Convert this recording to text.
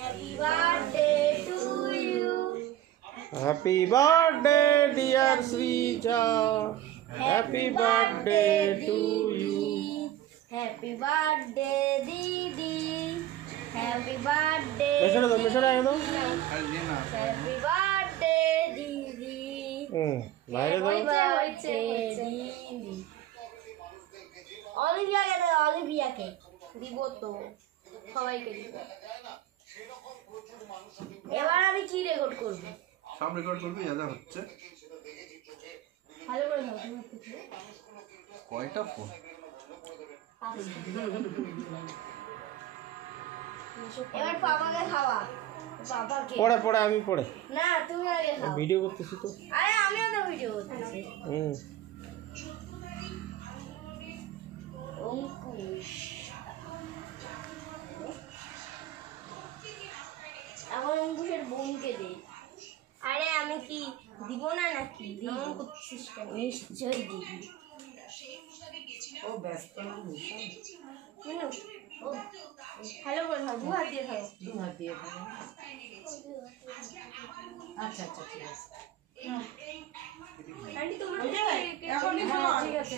Happy birthday to you. Happy birthday, dear Srija. Happy birthday to you. Happy birthday, Didi. Happy birthday. Mesra do. Happy birthday, Didi. বাইরে দাও। Didi. অলিভিয়াকে দাও, অলিভিয়াকে দিব তো, সবাইকে দিব। এবার আমি কি রেকর্ড করব? সব রেকর্ড করবি, যা যা হচ্ছে। ভালো করে দাও। কয়টা ফোন? এবার পাপাকে খাওয়া। পাপাকে পড়ে আমি পড়ে। না, তুমি আগে খাও। ভিডিও করতেছি তো। আরে আমিও তো ভিডিও করতেছি। অঙ্কুশ এখন অঙ্কুশের বোনকে দে। আরে আমি কি দিব না নাকি? এমন করছিস কেন? নিশ্চয়ই দিবি। ও ব্যস্ত না শুনো, ও হ্যালো করে খাও, 2 হাত দিয়ে খাও। 2 হাত দিয়ে খাবে। আচ্ছা আচ্ছা ঠিক আছে। আন্টি তোমার এখনই ঠিক আছে।